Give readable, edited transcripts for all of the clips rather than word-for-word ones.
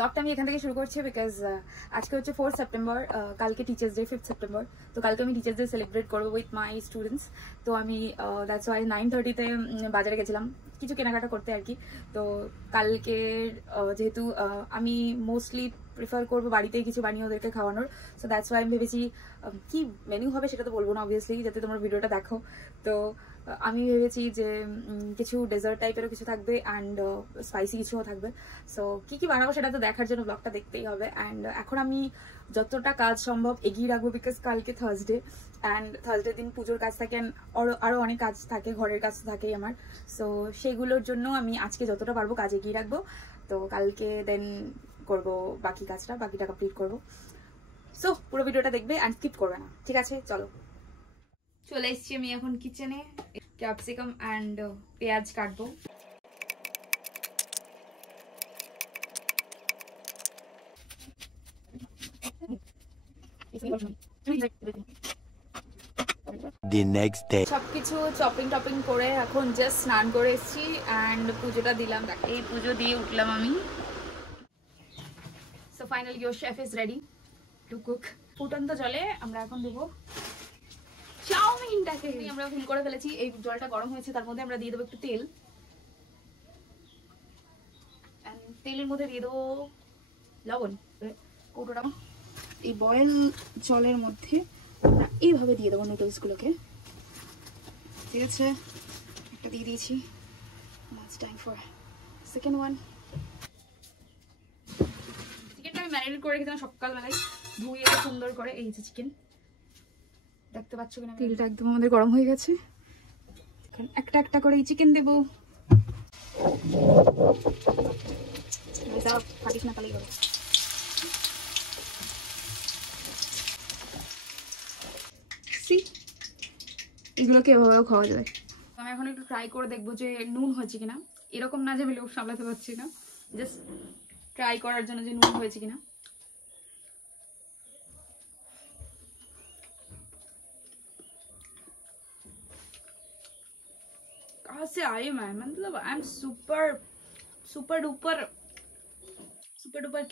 ব্লগটা আমি এখান থেকে শুরু করছি বিকজ আজকে হচ্ছে 4 সেপ্টেম্বর, কালকে টিচার্স ডে 5 সেপ্টেম্বর। তো কালকে আমি টিচার্স ডে সেলিব্রেট করবো উইথ মাই স্টুডেন্টস। তো আমি দ্যাটস ওয়াই 9:30-তে বাজারে গেছিলাম কিছু কেনাকাটা করতে আর কি। তো কালকে যেহেতু আমি মোস্টলি প্রিফার করবো বাড়িতেই কিছু বানিয়ে ওদেরকে খাওয়ানোর, সো দ্যাটস ওয়াই আমি ভেবেছি কি মেনু হবে সেটা তো বলবো না অবভিয়াসলি, যাতে তোমরা ভিডিওটা দেখো। তো আমি ভেবেছি যে কিছু ডেজার্ট টাইপেরও কিছু থাকবে অ্যান্ড স্পাইসি কিছুও থাকবে। সো কি কি বানাবো সেটা তো দেখার জন্য ব্লগটা দেখতেই হবে। অ্যান্ড এখন আমি যতটা কাজ সম্ভব এগিয়ে রাখবো বিকজ কালকে থার্সডে, অ্যান্ড থার্সডে দিন পুজোর কাজ থাকে, আরও অনেক কাজ থাকে, ঘরের কাজ থাকেই আমার। সো সেগুলোর জন্য আমি আজকে যতটা পারবো কাজ এগিয়ে রাখবো। তো কালকে দেন করবো বাকি কাজটা, বাকিটা কমপ্লিট করবো। সো পুরো ভিডিওটা দেখবে অ্যান্ড স্কিপ করবে না, ঠিক আছে? চলো চলে এসছি আমি এখন কিচেনে। ক্যাপসিকাম অ্যান্ড পেঁয়াজ কাটবো। সবকিছু চপিং টপিং করে এখন জাস্ট স্নান করে এসছি অ্যান্ড পুজোটা দিলাম। এই পুজো দিয়ে উঠলাম আমি। So finally your chef is ready to cook. ফুটন্ত জলে আমরা এখন দেবো চাউমিনটাকে। আমরা ফুল করে ফেলেছি, এই জলটা গরম হয়েছে, তার মধ্যে আমরা দিয়ে দেবো একটু তেল। তেলের মধ্যে দিয়ে দেবো লবণ। কৌটোটা এই বয়েল জলের মধ্যে আমরা এইভাবে দিয়ে দেবো নুডলসগুলোকে, ঠিক আছে? একটা দিয়ে দিয়েছি, টাইম ফর সেকেন্ড ওয়ান। চিকেনটা আমি ম্যারিনেট করে রেখেছিলাম সকালবেলায়, ধুয়ে সুন্দর করে। এই যে চিকেন, দেখতে পাচ্ছ কিনা? তেলটা একদম আমাদের গরম হয়ে গেছে। একটা একটা করে এই চিকেন দেবো। ফাটিস না তাহলেই হবে। এগুলোকে এভাবেও খাওয়া যাবে। আমি এখন একটু ট্রাই করে দেখবো যে নুন হয়েছে কিনা। এরকম না যে আমি লোভ সামলাতে পারছি না, জাস্ট ট্রাই করার জন্য যে নুন হয়েছে কিনা। कहाँ से आई मैं, मतलब I am super super duper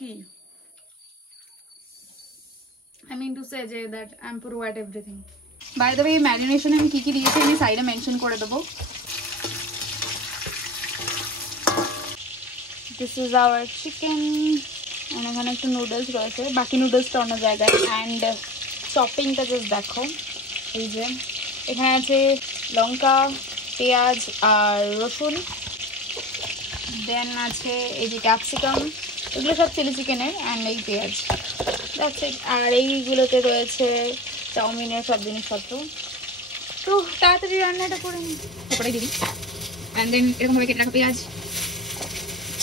की I mean to say that I am pro at everything. By the way, marination আমি কি কি দিয়েছি আমি সাইডে মেনশন করে দেব। This is our chicken and এখানে একটু নুডলস রয়েছে, বাকি নুডলসটা অন্য জায়গায়। অ্যান্ড চপিংটা জাস্ট দেখো, এই যে এখানে আছে লঙ্কা, পেঁয়াজ আর রসুন, দেন আছে এই যে ক্যাপসিকাম, এগুলো সব চিলি চিকেনের, অ্যান্ড এই পেঁয়াজ, দ্যাটস ইট। আর এইগুলোতে রয়েছে চাউমিনের সব জিনিসপত্র। তো তাড়াতাড়ি রান্নাটা করে নিই, তারপরে দিবি। অ্যান্ড দেন এরকমভাবে কেটে রাখা পেঁয়াজ,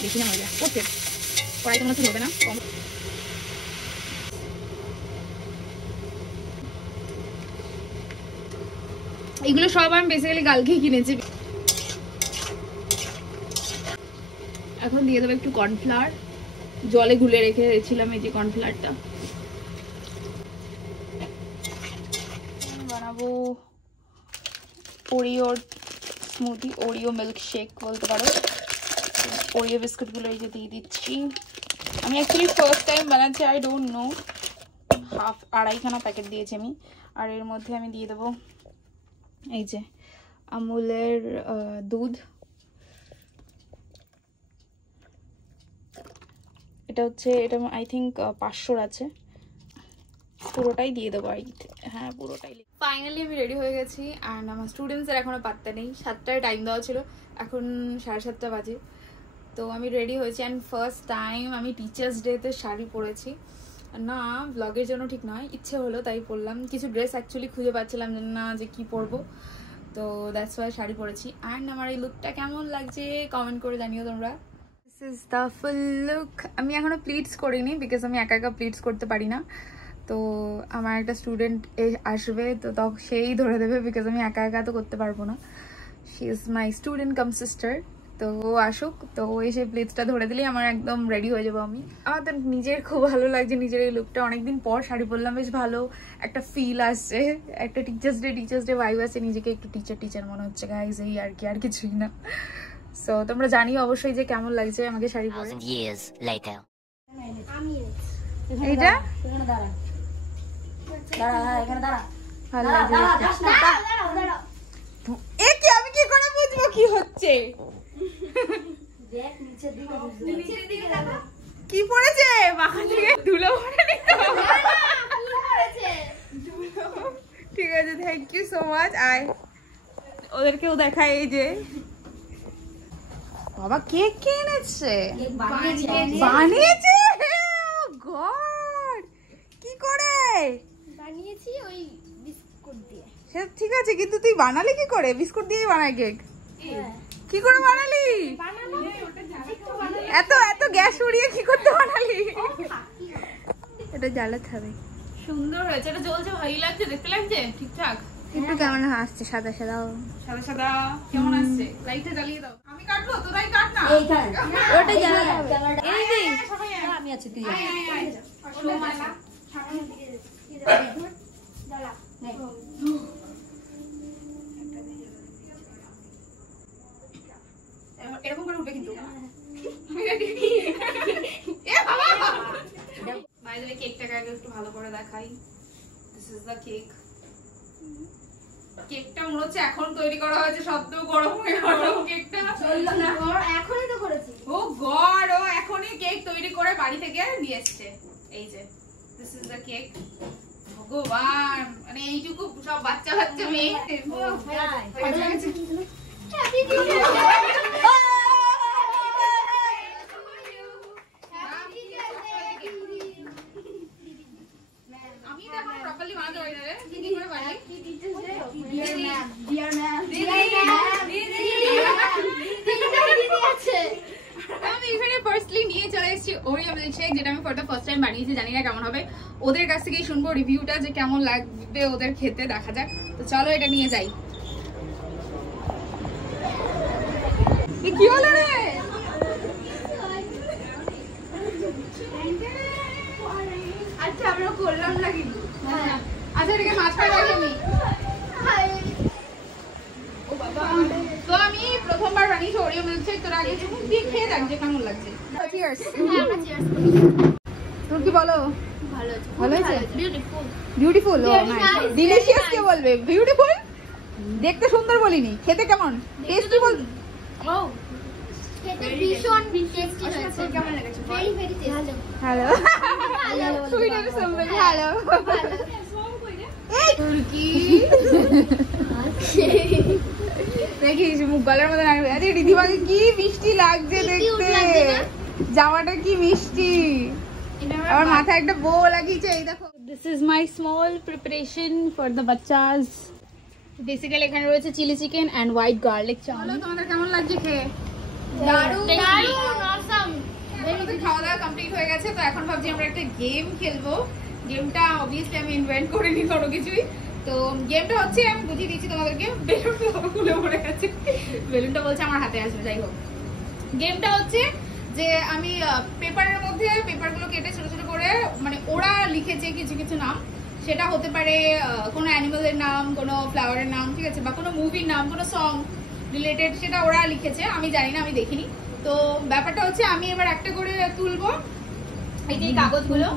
দেখি না মজা করতে, কড়াই কোনো কিছু হবে না। এগুলো সব আমি বেসিক্যালি কালকেই কিনেছি। এখন দিয়ে দেবো একটু কর্নফ্লাওয়ার, জলে গুলে রেখেছিলাম এই যে কর্নফ্লাওয়ারটা। বানাবো Oreo smoothie, Oreo milk shake বলতে পারো। ওরিও বিস্কুটগুলো এই যে দিয়ে দিচ্ছি। আমি অ্যাকচুয়ালি ফার্স্ট টাইম বানাচ্ছি, আই ডোন্ট নো। আড়াইখানা প্যাকেট দিয়েছি আমি। আর এর মধ্যে আমি দিয়ে দেবো এই যে আমুলের দুধ, এটা হচ্ছে, এটা আই থিঙ্ক 500 আছে। পুরোটাই দিয়ে দেবো, হ্যাঁ পুরোটাই। ফাইনালি আমি রেডি হয়ে গেছি অ্যান্ড আমার স্টুডেন্টসের এখনও পাত্তা নেই। 7টায় টাইম দেওয়া ছিল, এখন 7:30 বাজে। তো আমি রেডি হয়েছি অ্যান্ড ফার্স্ট টাইম আমি টিচার্স ডেতে শাড়ি পরেছি। না ব্লগের জন্য ঠিক নয়, ইচ্ছে হলো তাই পরলাম। কিছু ড্রেস অ্যাকচুয়ালি খুঁজে পাচ্ছিলাম না যে কি পরবো, তো দ্যাটস ওয়াই শাড়ি পরেছি। অ্যান্ড আমার এই লুকটা কেমন লাগছে কমেন্ট করে জানিও তোমরা। This is the full look. আমি এখনো প্লিটস করিনি বিকজ আমি একা একা প্লিটস করতে পারি না। তো আমার একটা স্টুডেন্ট আসবে, তো তখন সেই ধরে দেবে বিকজ আমি একা একা তো করতে পারবো না। She is my student cum sister. তো ও আসুক, তো ও এসে প্লেটসটা ধরে দিলেই আমার একদম রেডি হয়ে যাবো আমি। আমার তো নিজের খুব ভালো লাগছে নিজের এই লুকটা। অনেকদিন পর শাড়ি পরলাম, বেশ ভালো একটা ফিল আসছে, একটা টিচার্স ডে ভাইব আছে, নিজেকে একটু টিচার মনে হচ্ছে গাইজ, এই আর কি, আর কিছুই না। সো তোমরা জানিও অবশ্যই যে কেমন লাগছে আমাকে শাড়ি পরে। এইটা আমি কি করে বুঝবো কি হচ্ছে? কি পড়েছে? মাথা থেকে ধুলো পড়েনি তো? ঠিক আছে, থ্যাংক ইউ সো মাচ। আয় ওদেরকেও দেখায়। এই যে বাবা কেক কে এনেছে? বানিয়েছে? গড, কি করে বানিয়েছি? ওই বিস্কুট দিয়ে। সে ঠিক আছে, কিন্তু তুই বানালি কি করে? বিস্কুট দিয়ে বানায় কেক? কি করে বানালি? এত এত গ্যাস উড়িয়ে কি করতে বানালি? এটা জ্বালাতে হবে। সুন্দর হয়েছে, এটা জ্বলছে, ভালোই লাগছে, দেখতে লাগছে ঠিকঠাক। একটু কেমন আসছে? সাদা সাদা সাদা সাদা কেমন আসছে? লাইটটা জ্বালিয়ে দাও। আমি কাটবো, তোরাই কাট না। ওটা জ্বালা ক্যামেরাটা এই আমি আছি, তুই আয় আয় আয় সোমালা সামনে দিকে জ্বালা নে। এরকম করে উঠবে কিন্তু। এ বাবা, বাই দ্য ওয়ে কেকটাকে আগে একটু ভালো করে দেখাই। This is the cake. কেকটা মনে হচ্ছে এখন তৈরি করা হয়েছে, সদ্য গরম হয়ে গেল কেকটা। চললো না, এখনই তো করেছি। ও গড, ও এখনই কেক তৈরি করে বাড়ি থেকে নিয়ে এসেছে। এই যে দিস ইজ দ্য কেক। ভগবান, মানে এইটুকু সব বাচ্চা বাচ্চা মেয়ে। আমি তো এখন প্রপারলি বানাতে পারি না রে, কি করে বানাই? আমি এখানে ফার্স্টলি নিয়ে চলে এসেছি ওরিও মিল্কশেক, যেটা আমি ফর দ্য ফার্স্ট টাইম বানিয়েছি। জানি না কেমন হবে, ওদের কাছ থেকেই শুনবো রিভিউটা, যে কেমন লাগবে ওদের খেতে, দেখা যাক। তো চলো এটা নিয়ে যাই। কি হলো রে? আচ্ছা আমরা করলাম না কিন্তু। আচ্ছা এটাকে মাঝখানে রাখি আমি। ও বাবা, তো আমি প্রথমবার বানিয়েছি ওরিও মিল্কশেক। তোর আগে চুমুক দিয়ে খেয়ে দেখ যে কেমন লাগছে। চিয়ার্স। তোর কি বলো? ভালো আছে, ভালো হয়েছে? বিউটিফুল। বিউটিফুল, ও নাইস। ডিলিশিয়াস কে বলবে? বিউটিফুল দেখতে সুন্দর বলিনি, খেতে কেমন? টেস্টি বল। ও খেতে ভীষণ টেস্টি হয়েছে। কেমন লেগেছে? Very very tasty. Hello sweet and simple. Hello এই তুর্কি দেখিস মুখ গলার মধ্যে লাগবে। আরে রিধিমাকে কি মিষ্টি লাগছে দেখতে, জামাটা কি মিষ্টি। আমার মাথায় একটা বো লাগিয়েছে, এই দেখো। This is my small preparation for the বাচ্চাস। বেসিক্যালি এখানে রয়েছে chilli chicken and white garlic chowmein. তোমাদের কেমন লাগছে খেয়ে? দারুণ দারুণ অসাম। আমাদের খাওয়া দাওয়া কমপ্লিট হয়ে গেছে, তো এখন ভাবছি আমরা একটা গেম খেলবো। গেমটা অবভিয়াসলি আমি ইনভেন্ট করিনি কোনো কিছুই। তো গেমটা হচ্ছে, আমি বুঝিয়ে দিচ্ছি তোমাদেরকে। বেলুনটা খুলে পড়ে গেছে, বেলুনটা বলছে আমার হাতে আসবে। যাই হোক, গেমটা হচ্ছে যে আমি পেপারের মধ্যে পেপারগুলো কেটে ছোট ছোট করে, মানে ওরা লিখেছে কিছু কিছু নাম। সেটা হতে পারে কোনো অ্যানিমালের নাম, কোনো ফ্লাওয়ারের নাম, ঠিক আছে, বা কোনো মুভির নাম, কোনো সং রিলেটেড, সেটা ওরা লিখেছে। আমি জানি না, আমি দেখিনি। তো ব্যাপারটা হচ্ছে আমি এবার একটা করে তুলবো এই যে কাগজগুলো,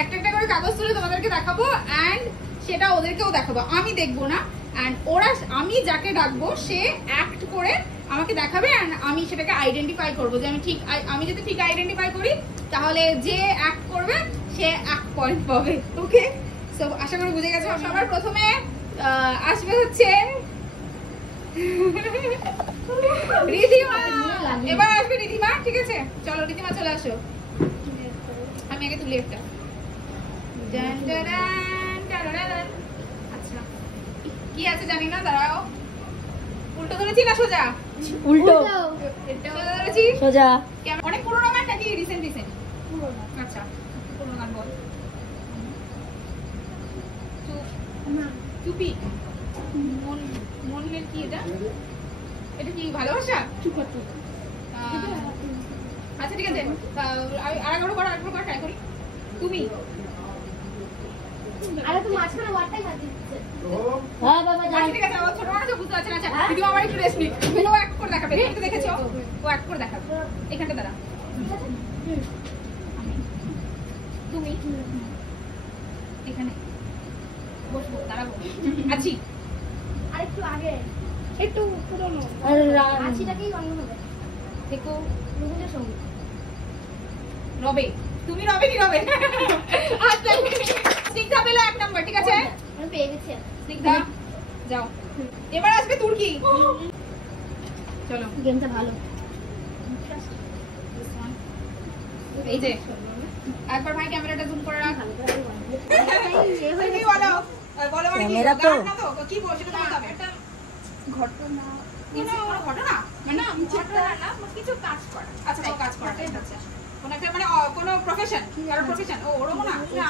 একটা একটা করে কাগজ তুলে তোমাদেরকে দেখাবো, অ্যান্ড সেটা ওদেরকেও দেখাবো। আমি দেখবো না, অ্যান্ড ওরা, আমি যাকে ডাকবো সে অ্যাক্ট করে আমাকে দেখাবে, অ্যান্ড আমি সেটাকে আইডেন্টিফাই করবো যে আমি ঠিক, আমি যদি ঠিক আইডেন্টিফাই করি তাহলে যে অ্যাক্ট করবে সে 1 পয়েন্ট পাবে। ওকে, সো আশা করি বুঝে গেছো। সবার প্রথমে আসবে হচ্ছে রিধিমা। এবার আসবে রিধিমা, ঠিক আছে? চলো রিধিমা চলে আসো। আমি আগে তুলি একটা। আচ্ছা কি আছে জানি না, দাঁড়াও। উল্টো ধরেছি না সোজা? উল্টো ধরেছি সোজা। অনেক পুরোনো গান নাকি রিসেন্ট রিসেন্ট? আচ্ছা পুরোনো গান বল। চুপি মনের কি এটা? এটা কি ভালোবাসা? আচ্ছা ঠিক আছে, আরেকবার করো, আরেকবার করো, ট্রাই করি। তুমি আরে তো মাঝখানে ওয়াটাই কাটি দিচ্ছে। হ্যাঁ বাবা যাই। ঠিক আছে, ও ছোট মানুষ বুঝতে পারছে না। আচ্ছা ভিডিও আমার একটু রেস্ট নিক। ও অ্যাক্ট করে দেখাবে, তুমি তো দেখেছো ও অ্যাক্ট করে দেখাবে। এখানটা দাঁড়া। তুমি এখানে বসবো, দাঁড়াবো, আছি আরেকটু আগে একটু পুরনো আছিটাকেই অন্য হবে দেখো। রবীন্দ্র সঙ্গীত রবে, তুমি রবে কি রবে? আচ্ছা, স্নিগ্ধা পেলো 1 নাম্বার, ঠিক আছে? আমি পেয়ে গেছি। স্নিগ্ধা যাও, এবার আসবে তুর্কি। চলো, গেমটা ভালো। এই যে একবার ভাই ক্যামেরাটা জুম করে রাখ। ভালো করে তুমি বলো, বলো মানে কি? ক্যামেরা তো গান না তো, কি বলছো তুমি? বলতে হবে ঘটনা, কোনো ঘটনা মানে ঘটনা না, কিছু কাজ করা। আচ্ছা, কোনো কাজ করা, আচ্ছা, কোন একটা মানে কোনো প্রফেশন, কারো প্রফেশন। ও ওরকম না,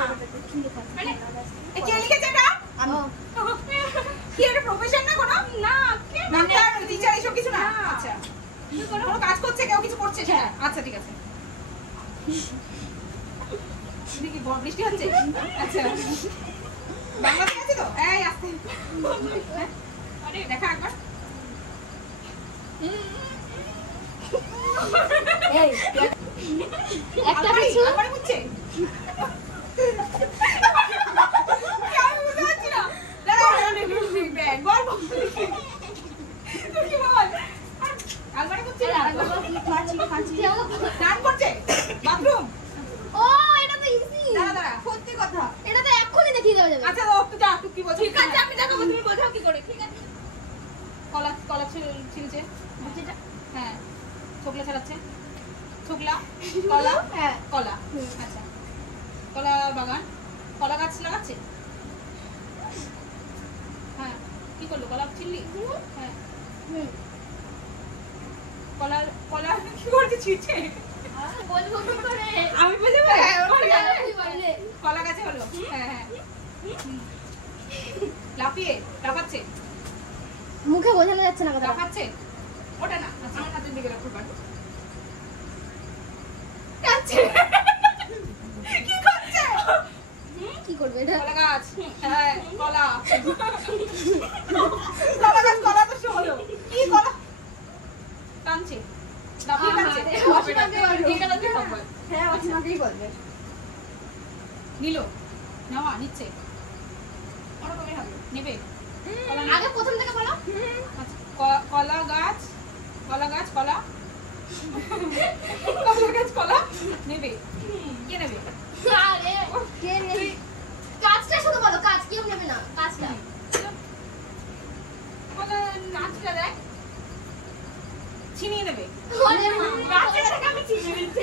মানে কে লিখেছে এটা? কি একটা প্রফেশন না কোনো? না, ডাক্তার, টিচার এসব কিছু না। আচ্ছা, কোনো কাজ করছে, কেউ কিছু করছে সেটা। আচ্ছা, ঠিক আছে। দেখি বৃষ্টি হচ্ছে। আচ্ছা, বাংলাতে আছে তো? এই আসতে, আরে দেখা একবার। এই একটা কিছু আলমারি মুছছে। আমি বুঝতে পারছি না। দাঁড়াও, ব্যাগ বল, তুই কি বল? আলমারি মুছছে না, স্নান করছে, বাথরুম। ও এটা তো ইজি। দাঁড়া, সত্যি কথা। এটা তো এক্ষুনি দেখিয়ে দেওয়া যাবে। আচ্ছা, ও তুই যা, তুই কি বলছিস? ঠিক আছে, আমি দেখাবো, তুমি বোঝাও কি করে। ঠিক আছে, কলা ছিলছে। হ্যাঁ, ছোকলা ছাড়াচ্ছে, ছোকলা, কলা, হ্যাঁ কলা। আচ্ছা, কলা বাগান, কলা গাছ লাগাচ্ছে। হ্যাঁ, কি করলো? কলা ছিললি? হ্যাঁ, কলা কি করছে? ছিঁড়ছে। বলবো কি করে? আমি বুঝে বললে কলা গাছে হলো। হ্যাঁ, লাফিয়ে লাফাচ্ছে, মুখে বোঝানো যাচ্ছে না কথা। লাফাচ্ছে, ওটা না। আচ্ছা, আমার হাতের দিকে লক্ষ্য কর। কাচ্ছে, কি করছে? কি করবে এটা? কলা গাছ, হ্যাঁ, কলা গাছ, কলা তো হলো। কি কলা টানছে, লাফিয়ে টানছে। এটা তো সম্ভব। হ্যাঁ অসীমাকেই বলবে। নিল, নেওয়া নিচ্ছে, ওরকমই হবে, নেবে। আগে প্রথম থেকে বলো। আচ্ছা, কলা গাছ, কলা কলা নেবে। কে নেবে? আরে কে নেবে? কাজটা শুধু বলো, কাজ কেউ নেবে না, কাজটা। কলা গাছটা দেখ, ছিনিয়ে নেবে। ওরে মা, গাছটা দেখ, আমি ছিনিয়ে নিচ্ছি।